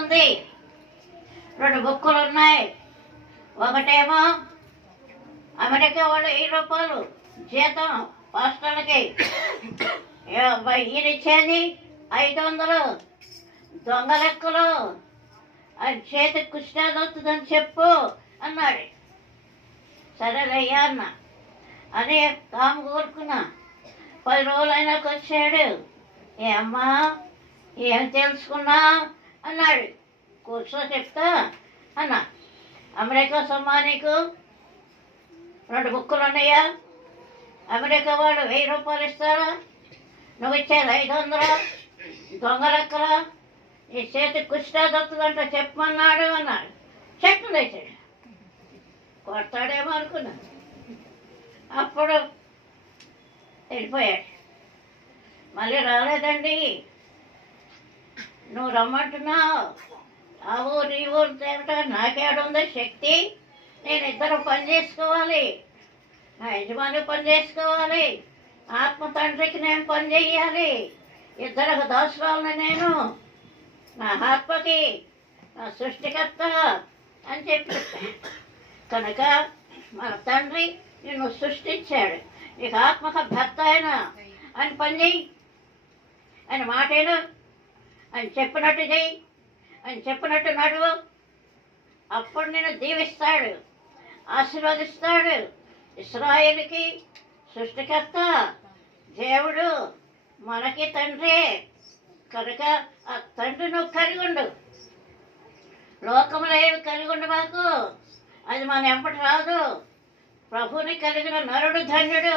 ఉంది. 2 బుక్కులు ఉన్నాయి. ఒకటేమో అమెరికా వాళ్ళు ₹1000 జీతం పాస్టర్లకి, ఈయన ఇచ్చేది 500. దొంగ లెక్కలు, అది చేతికి కుష్టాలు వస్తుందని చెప్పు అన్నాడు. సరేలయ్యా అన్న అని తాము కోరుకున్నా. 10 రోజులైనాక వచ్చాడు. ఏమ్మా ఏం తెలుసుకున్నా అన్నాడు. కూర్చో చెప్తా అన్నా. అమెరికా సొమ్మా నీకు? 2 బుక్కులు ఉన్నాయా? అమెరికా వాళ్ళు ₹1000 ఇస్తారా? నువ్వు ఇచ్చేది 500. దొంగ లెక్కల, ఈ చేతికి కుష్టా దొక్కుదంట చెప్పమన్నాడు అన్నాడు. చెట్టు తెచ్చాడు. కొడతాడేమో అనుకున్నా. అప్పుడు వెళ్ళిపోయాడు. మళ్ళీ రాలేదండి. నువ్వు రమ్మంటున్నావు. ఆ ఊరు ఈ ఊరు తేవటం నాకేడుందో శక్తి. నేను ఇద్దరు పని చేసుకోవాలి. నా యజమాని పని చేసుకోవాలి. ఆత్మ తండ్రికి నేను పని చెయ్యాలి. ఇద్దరికి దోషాలను నేను, నా ఆత్మకి, నా సృష్టికర్త అని చెప్పి కనుక మన తండ్రి నిన్ను సృష్టించాడు. నీకు ఆత్మక భర్త ఆయన అని పని చెయ్యి, ఆయన మాటేను, ఆయన చెప్పినట్టు చెయ్యి, ఆయన చెప్పినట్టు నడువు. అప్పుడు నేను దీవిస్తాడు, ఆశీర్వదిస్తాడు. ఇశ్రాయేలుకి సృష్టికర్త దేవుడు, మనకి తండ్రి కనుక ఆ తండ్రి నువ్వు కలిగి ఉండు. లోకంలో ఏమి కలిగి ఉండు మాకు, అది మన ఎంపటి రాదు. ప్రభుని కలిగిన నరుడు ధన్యుడు.